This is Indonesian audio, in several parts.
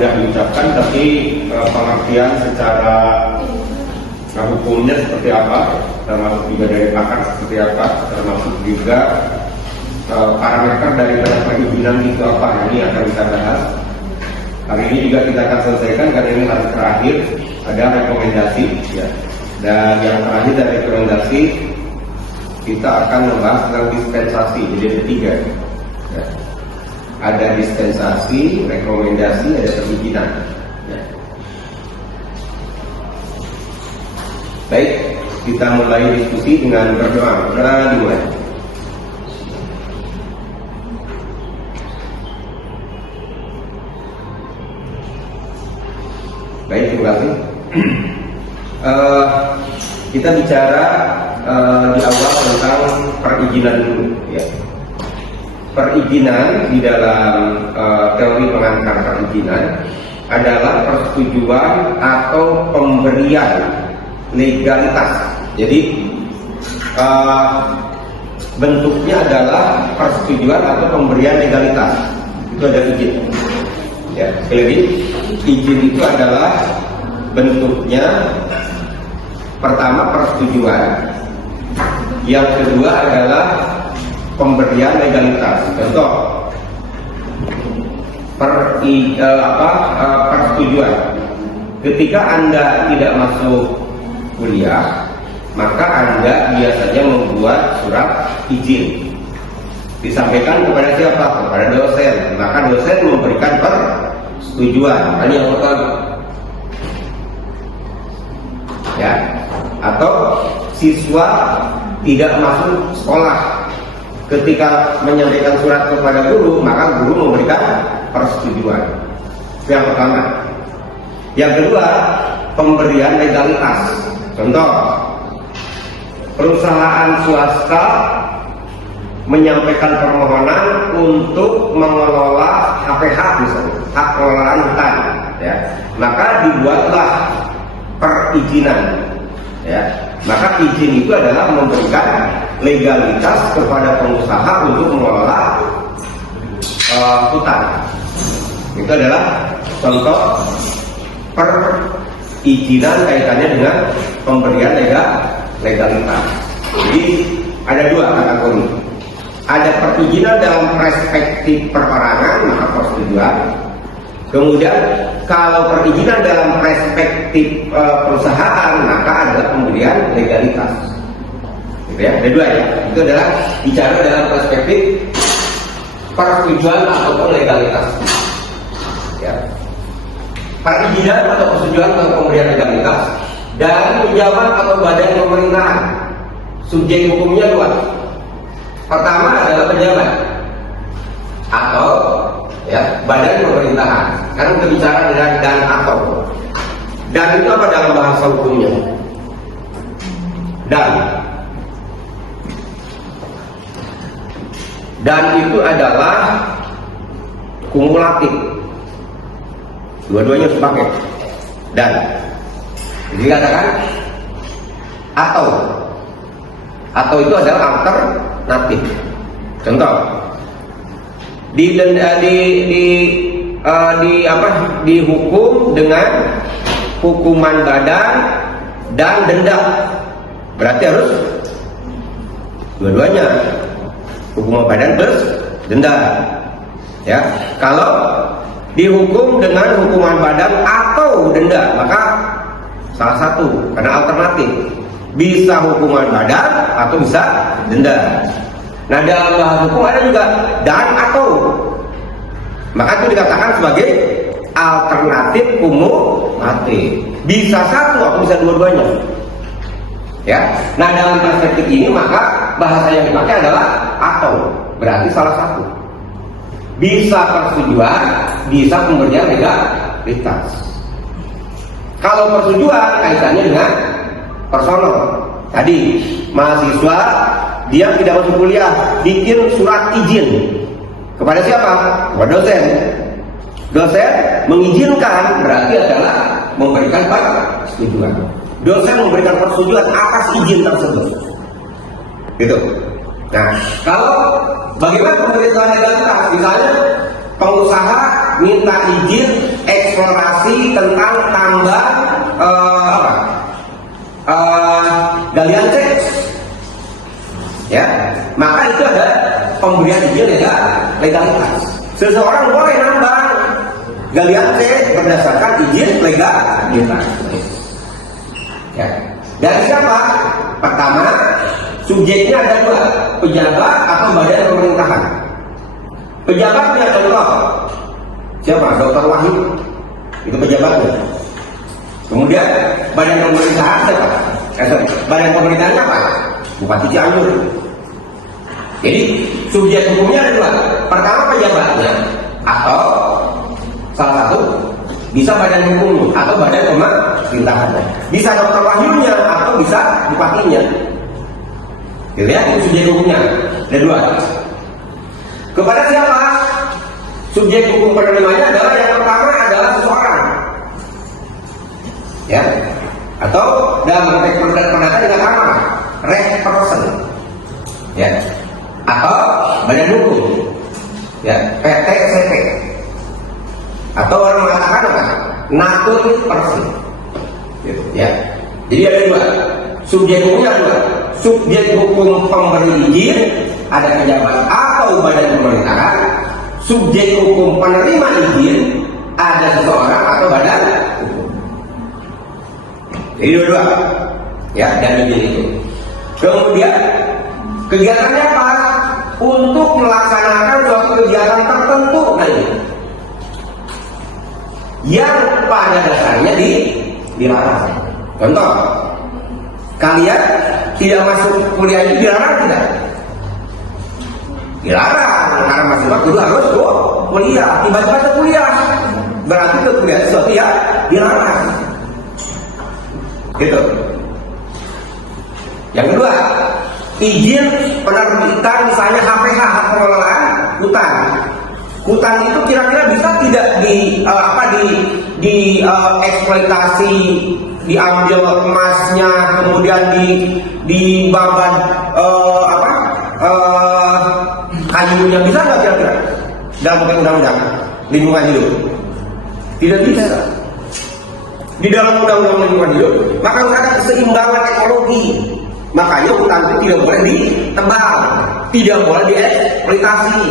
mudah diucapkan, tapi pengertian secara hukumnya seperti apa, termasuk juga dari pakar seperti apa, termasuk juga parameter daripada perizinan itu apa, ini akan kita bahas. Hari ini juga kita akan selesaikan karena ini hari terakhir, ada rekomendasi ya. Dan yang terakhir dari rekomendasi kita akan membahas tentang dispensasi, jadi ada 3 ya. Ada dispensasi, rekomendasi, ada perizinan ya. Baik, kita mulai diskusi dengan berdoa. Dimulai. Baik, terima kasih. Kita bicara di awal tentang perizinan dulu ya. Perizinan di dalam teori pengantar perizinan adalah persetujuan atau pemberian legalitas. Jadi bentuknya adalah persetujuan atau pemberian legalitas. Itu ada izin. Ya, sekali lagi, izin itu adalah bentuknya pertama persetujuan, yang kedua adalah pemberian legalitas. Contoh persetujuan. Ketika Anda tidak masuk kuliah, maka Anda biasanya membuat surat izin. Disampaikan kepada siapa? Kepada dosen. Maka dosen memberikan persetujuan. Ini yang pertama. Ya. Atau siswa tidak masuk sekolah. Ketika menyampaikan surat kepada guru, maka guru memberikan persetujuan. Itu yang pertama. Yang kedua, pemberian legalitas. Contoh, perusahaan swasta menyampaikan permohonan untuk mengelola HPH misalnya, hak pengelolaan hutan ya. Maka dibuatlah perizinan ya. Maka izin itu adalah memberikan legalitas kepada pengusaha untuk mengelola hutan. Itu adalah contoh perizinan kaitannya dengan pemberian legalitas. Jadi ada 2 kategori. Ada perizinan dalam perspektif perorangan, maka persetujuan. Kemudian kalau perizinan dalam perspektif perusahaan, maka ada pemberian legalitas. Gitu ya, ada 2 ya. Itu adalah bicara dalam perspektif persetujuan ataupun legalitas. Ya. Perizinan atau persetujuan atau pemberian legalitas dan pejabat atau badan pemerintahan. Subjek hukumnya 2. Pertama adalah pejabat atau ya badan pemerintahan. Sekarang kita bicara dengan dan atau. Dan itu apa dalam bahasa hukumnya? Dan itu adalah kumulatif. Dua-duanya sepaket. Dan jadi katakan atau itu adalah alternatif. Contoh, dihukum dengan hukuman badan dan denda. Berarti harus dua-duanya, hukuman badan plus denda. Ya, kalau dihukum dengan hukuman badan atau denda, maka salah satu karena alternatif. Bisa hukuman badan atau bisa denda. Nah, dalam bahasa hukum ada juga dan atau. Maka itu dikatakan sebagai alternatif kumulatif. Bisa satu atau bisa dua-duanya. Ya. Nah, dalam perspektif ini maka bahasa yang dipakai adalah atau. Berarti salah satu. Bisa persetujuan, bisa pemberian legalitas. Kalau persetujuan kaitannya dengan personal. Tadi mahasiswa dia tidak masuk kuliah, bikin surat izin kepada siapa? Kepada dosen. Dosen mengizinkan, berarti adalah memberikan persetujuan. Dosen memberikan persetujuan atas izin tersebut. Gitu. Nah, kalau bagaimana pemeriksaan legalitas? Misalnya pengusaha minta izin eksplorasi tentang tambang galian C, ya, maka itu ada pemberian izin legalitas. Seseorang boleh nambang galian C berdasarkan izin legalitas. Ya. Dari siapa? Pertama, subjeknya ada dua, pejabat atau badan pemerintahan. Pejabatnya contoh siapa? Dr. Wahyu, itu pejabatnya. Kemudian badan pemerintahan siapa? Badan pemerintahannya apa? Bupati Cianjur. Jadi subjek hukumnya ada dua. Pertama pejabatnya, atau salah satu bisa badan hukum atau badan pemerintahannya. Bisa Dr. Wahyunya atau bisa bupatinya. Gitu ya, itu subjek hukumnya. Ada dua. Kepada siapa? Subjek hukum penerimanya adalah yang pertama adalah seseorang, ya, atau dalam konteks perdata dikatakan apa? Person, ya, atau badan hukum, ya, PTCP, atau orang mengatakan apa? Natur person, gitu, ya. Jadi ada dua. Subjek hukumnya ada dua. Subjek hukum pemberi izin ada pejabat atau badan pemerintahan. Subjek hukum penerima izin ada seseorang atau badan hukum. Jadi dua-dua, ya, dan izin itu. Kemudian kegiatannya apa? Untuk melaksanakan suatu kegiatan tertentu nanti, yang pada dasarnya dilarang. Contoh, kalian tidak masuk kuliah ini dilarang tidak? Dilarang, karena mahasiswa dulu harus kuliah. Tiba-tiba ke kuliah, berarti ke kuliah sesuatu ya dilarang. Gitu. Yang kedua, izin penerbitan misalnya HPH, hak pengelolaan hutan. Hutan itu kira-kira bisa tidak eksploitasi, diambil emasnya, kemudian dibabat kayunya, bisa nggak kira-kira dalam undang-undang lingkungan hidup? Tidak bisa. Di dalam undang-undang lingkungan hidup maka harus ada keseimbangan ekologi. Makanya hutan itu tidak boleh ditebang, tidak boleh dieksploitasi.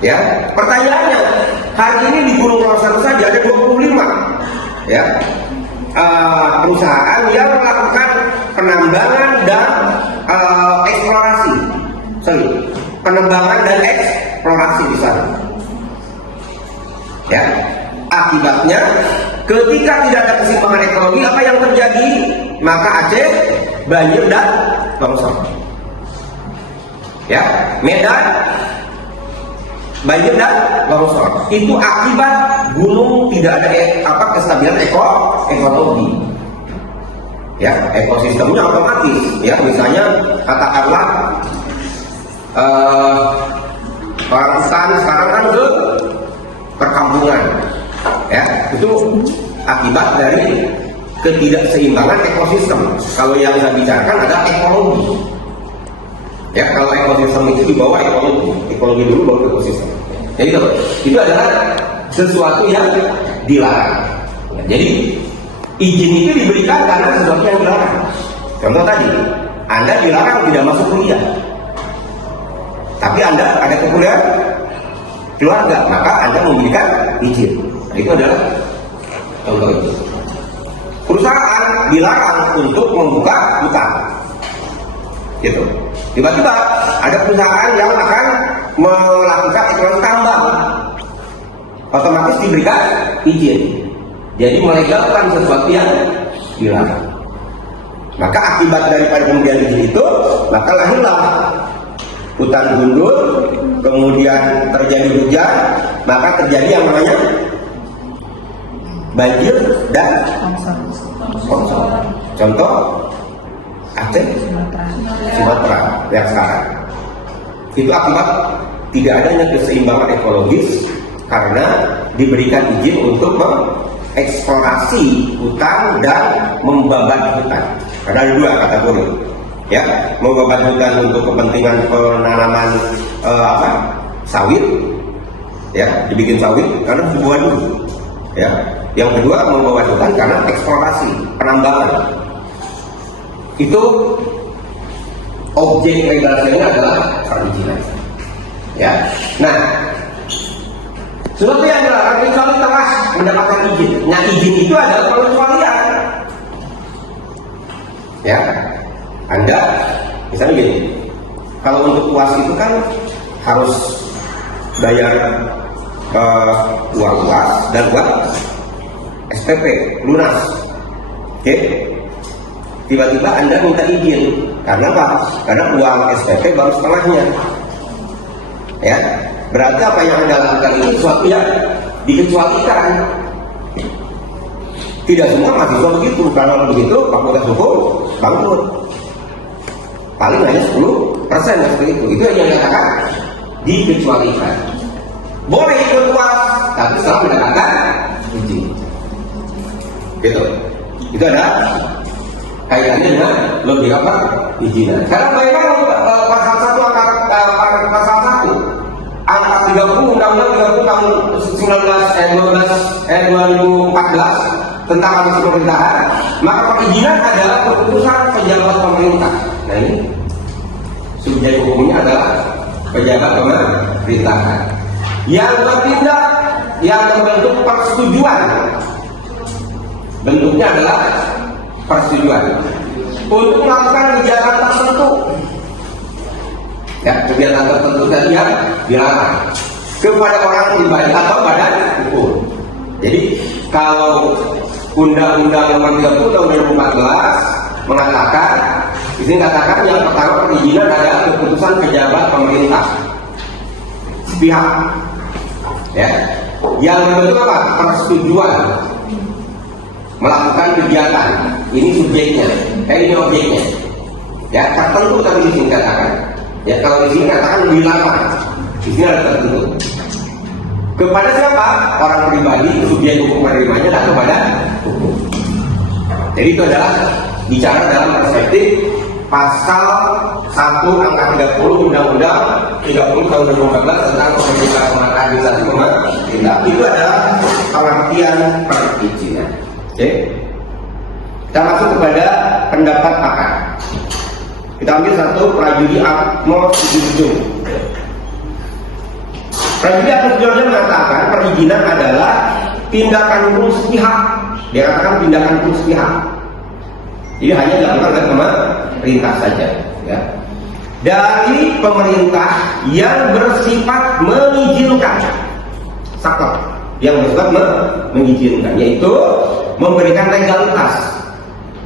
Ya, pertanyaannya, hari ini di Gunung Rosaru saja ada 25, ya, perusahaan yang melakukan penambangan dan eksplorasi, penambangan dan eksplorasi di sana. Ya, akibatnya ketika tidak ada keseimbangan ekologi, apa yang terjadi? Maka Aceh banjir dan longsor. Ya, Medan banjir dan longsor. Itu akibat gunung tidak ada kestabilan ekologi. Ya, ekosistemnya otomatis. Ya, misalnya katakanlah orang hutan sekarang kan ke perkampungan. Ya, itu akibat dari ketidakseimbangan ekosistem. Kalau yang saya bicarakan adalah ekologi. Ya, kalau ekosistem itu di bawah ekologi dulu baru ekosistem. Jadi itu adalah sesuatu yang dilarang. Ya, jadi izin itu diberikan karena sesuatu yang dilarang. Contoh tadi, Anda dilarang tidak masuk kuliah, tapi Anda ada kekuliahan keluarga, maka Anda memberikan izin. Nah, itu adalah contoh itu. Perusahaan dilarang untuk membuka hutan, gitu. Tiba-tiba ada perusahaan yang akan melakukan eksploitasi tambang, otomatis diberikan izin. Jadi melegalkan sesuatu yang dilarang. Maka akibat daripada pemberian izin itu, maka lahirlah hutan gundul, kemudian terjadi hujan, maka terjadi yang namanya banjir dan longsor. Contoh Aceh, Sumatera yang sekarang. Itu akibat tidak adanya keseimbangan ekologis karena diberikan izin untuk mengeksplorasi hutan dan membabat hutan. Karena ada dua kategori, ya, membabat hutan untuk kepentingan penanaman sawit, ya, dibikin sawit karena buah dulu, ya. Yang kedua membawa hutan karena eksplorasi, penambangan. Itu objek regulasinya adalah perizinan, ya. Nah, sesuatu yang dilarang kecuali telah mendapatkan izin. Nah, izin itu adalah pengecualian, ya. Anda misalnya gini, kalau untuk UAS itu kan harus bayar uang UAS dan uang SPP lunas. Oke? Tiba-tiba Anda minta izin. Karena apa? Karena uang SPP baru setengahnya. Ya. Berarti apa yang Anda lakukan ini sesuatu yang dikecualikan. Tidak semua mahasiswa begitu. Kalau begitu, Fakultas Hukum bangkrut. Paling hanya 10% seperti itu. Itu yang dikatakan dikecualikan. Boleh ikut UAS, tapi setelah mendapatkan izin. Gitu. Itu ada kaitannya dengan logika perizinan. Karena bagaimana pasal 1 pasal 1 angka 30 Undang-Undang 30 tahun 2014 tentang komisi pemerintahan, maka perizinan adalah keputusan pejabat pemerintah. Nah, ini subjek hukumnya adalah pejabat pemerintahan yang bertindak, yang membentuk persetujuan. Bentuknya adalah persetujuan untuk melakukan kegiatan tertentu, ya, kegiatan tertentu tadi yang dilarang kepada orang pribadi atau badan hukum. Jadi kalau Undang-Undang Nomor 30 Tahun 2014 mengatakan, di sini katakan yang pertama perizinan adalah keputusan pejabat pemerintah sepihak, ya, yang membentuk apa? Persetujuan melakukan kegiatan. Ini subjeknya, ini objeknya, ya, tertentu tadi di sini katakan, ya, kalau di sini katakan lebih lama, di sini ada tertentu. Kepada siapa? Orang pribadi, subjek hukum menerimanya dan kepada hukum. Jadi itu adalah bicara dalam perspektif pasal 1 angka 30 Undang-Undang 30 tahun 2014 tentang pemerintahan administrasi pemerintah. Itu adalah pengertian perizinan. Oke. Kita masuk kepada pendapat pakar. Kita ambil satu Prajudi Atmo Sudibyo. Prajudi Atmo Sudibyo mengatakan perizinan adalah tindakan hukum sepihak. Dia katakan tindakan hukum sepihak. Jadi hanya dilakukan oleh pemerintah saja, ya. Dari pemerintah yang bersifat mengizinkan, sakot, yang bersifat mengizinkan, yaitu memberikan legalitas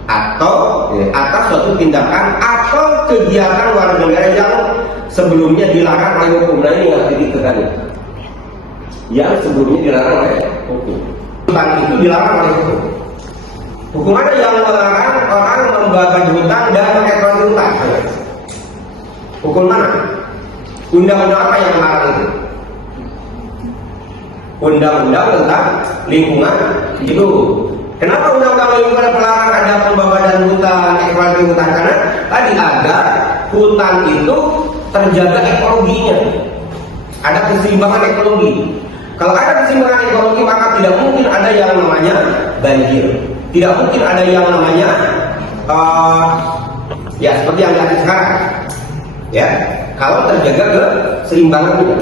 atau atas suatu tindakan atau kegiatan warga negara yang sebelumnya dilarang oleh hukum. Nah, ini yang ditekan, yang sebelumnya dilarang oleh hukum. Itu dilarang oleh hukum. Hukum ada yang melarang orang membakar hutan dan mengeksploitasi hutan. Hukum mana? Undang-undang apa yang melarang itu? Undang-undang tentang lingkungan hidup. Kenapa undang-undang lingkungan melarang ada pembakaran hutan, eksploitasi hutan? Karena tadi ada hutan itu terjaga ekologinya, ada keseimbangan ekologi. Kalau ada keseimbangan ekologi, maka tidak mungkin ada yang namanya banjir. Tidak mungkin ada yang namanya ya seperti yang ada sekarang, ya, kalau terjaga keseimbangannya.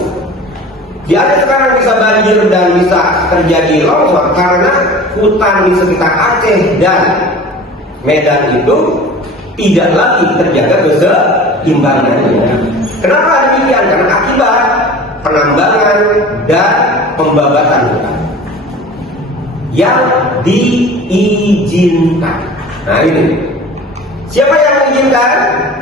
Di ada sekarang bisa banjir dan bisa terjadi longsor karena hutan di sekitar Aceh dan Medan itu tidak lagi terjaga keseimbangannya. Kenapa demikian? Karena akibat penambangan dan pembabatan hutan yang diizinkan. Nah, ini siapa yang mengizinkan?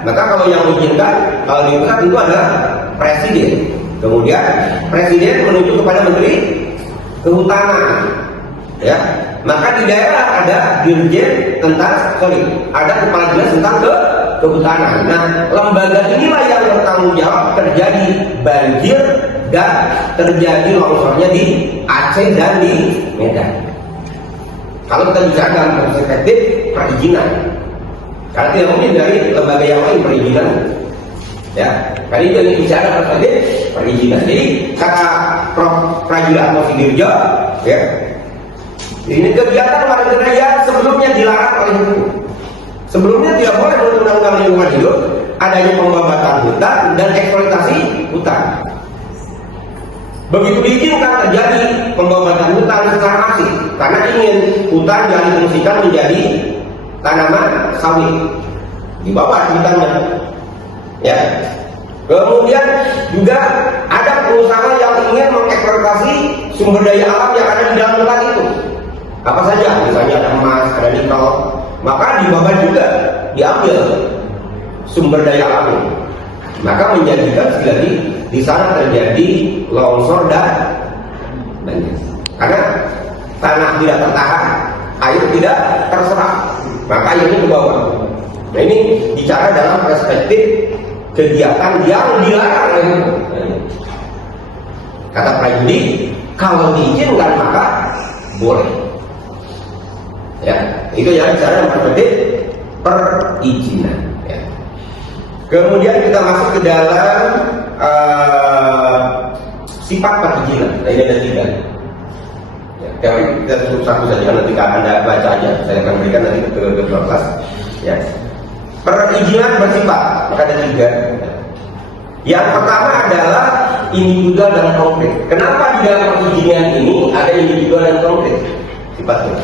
Maka kalau yang mengizinkan, kalau di pusat itu adalah presiden. Kemudian presiden menunjuk kepada menteri kehutanan, ya. Maka di daerah ada dirjen tentang, ada kepala dinas tentang kehutanan. Nah, lembaga inilah yang bertanggung jawab terjadi banjir dan terjadi longsornya di Aceh dan di Medan. Kalau kita bicara dalam perspektif perizinan, karena tidak mungkin dari lembaga yang lain perizinan. Ya, kali itu yang bicara terkait perizinan. Jadi kata Prof. Prajurit Dirjo, ya, ini kegiatan warga negara sebelumnya dilarang oleh hukum. Sebelumnya tidak boleh menurut Undang-Undang Lingkungan Hidup adanya pembabatan hutan dan eksploitasi hutan. Begitu diizinkan terjadi pembabatan hutan secara masif karena ingin hutan dialihfungsikan menjadi tanaman sawit, dibawa hutannya. Ya. Kemudian juga ada pengusaha yang ingin mengeksploitasi sumber daya alam yang ada di dalam hutan itu. Apa saja, misalnya ada emas, ada nikel, maka dibawa juga, diambil sumber daya alam. Maka menjadikan sekali lagi di sana terjadi longsor dan banjir. Karena tanah tidak tertahan, air tidak terserap, maka airnya ke bawah. Nah ini bicara dalam perspektif kegiatan yang dilarang oleh hukum. Kata prajurit, kalau diizinkan maka boleh. Ya, itu yang bicara dalam perspektif perizinan. Ya. Kemudian kita masuk ke dalam sifat perizinan. Nah, ini ada 3. Ya, kita satu saja nanti Anda baca aja. Saya akan berikan nanti ke kelas. Ya. Perizinan bersifat, maka ada 3. Yang pertama adalah individual dan konkret. Kenapa di dalam perizinan ini ada individual dan konkret sifatnya?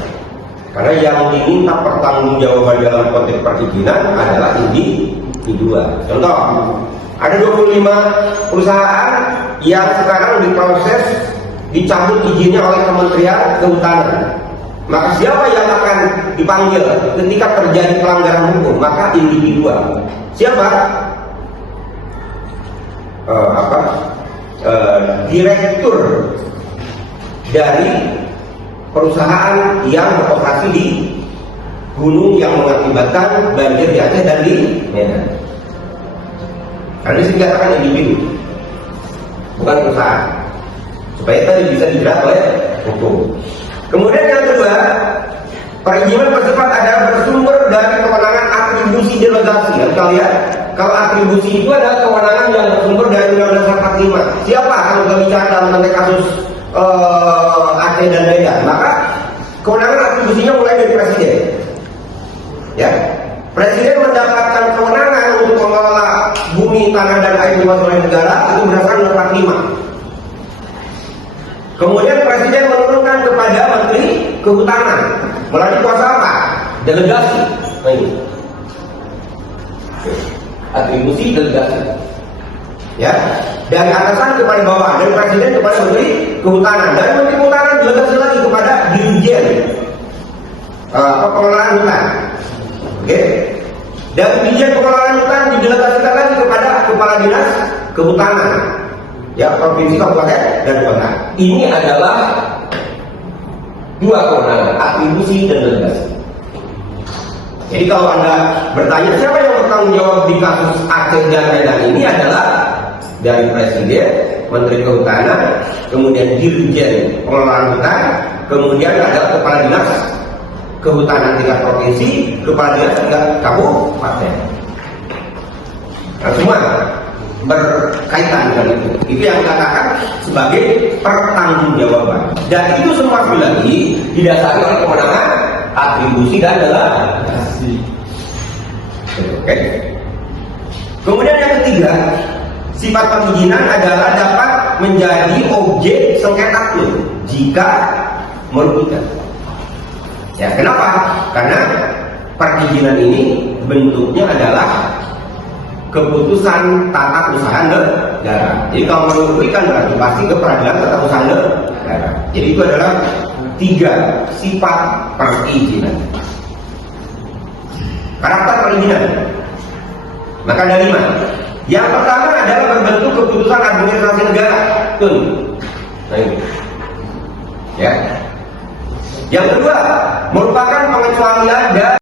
Karena yang diminta pertanggungjawaban dalam konteks perizinan adalah individual. Contoh, ada 25 perusahaan yang sekarang diproses dicabut izinnya oleh Kementerian Kehutanan. Maka siapa yang akan dipanggil ketika terjadi pelanggaran hukum? Maka individual. Siapa? Direktur dari perusahaan yang beroperasi di gunung yang mengakibatkan banjir di Aceh dan di Medan. Karena ini dikatakan individu, bukan perusahaan, supaya tadi bisa dijerat oleh hukum. Kemudian yang kedua, perizinan bersifat adalah bersumber dari kewenangan atribusi delegasi. Ya, kalian, kalau atribusi itu adalah kewenangan yang bersumber dari Undang-Undang 45. Siapa kalau kita bicara dalam konteks kasus Aceh dan Medan? Maka kewenangan atribusinya mulai dari presiden. Ya, presiden mendapatkan kewenangan untuk mengelola bumi, tanah, dan air luas oleh negara itu berdasarkan Undang-Undang 45. Kemudian presiden menurunkan kepada Menteri Kehutanan melalui kuasa apa? Delegasi. Nah, ini atribusi delegasi. Ya, dari atasan kepada bawah, dari presiden kepada Menteri Kehutanan, dari Menteri Kehutanan delegasi lagi kepada Dirjen pengelolaan hutan. Oke. Dari Dirjen pengelolaan hutan didelegasikan lagi kepada Kepala Dinas Kehutanan. Ya, provinsi, kabupaten, dan kota. Ini adalah 2 kewenangan, atribusi dan delegasi. Jadi kalau Anda bertanya siapa yang bertanggung jawab di kasus Aceh dan Medan ini adalah dari presiden, Menteri Kehutanan, kemudian Dirjen pengelolaan hutan, kemudian adalah Kepala Dinas Kehutanan tingkat provinsi, Kepala Dinas tingkat kabupaten. Nah, semua berkaitan dengan itu. Itu yang dikatakan sebagai pertanggungjawaban. Dan itu semua sekali lagi didasari oleh kewenangan atribusi dan delegasi. Oke. Kemudian yang ketiga, sifat perizinan adalah dapat menjadi objek sengketa jika merugikan. Ya, kenapa? Karena perizinan ini bentuknya adalah keputusan tata usaha negara. Jadi kalau merugikan berarti pasti ke peradilan tata usaha negara. Jadi itu adalah 3 sifat perizinan. Karakter perizinan. Maka ada 5. Yang pertama adalah berbentuk keputusan administrasi negara. Tuh. Nah ini. Ya. Yang kedua merupakan pengecualian dan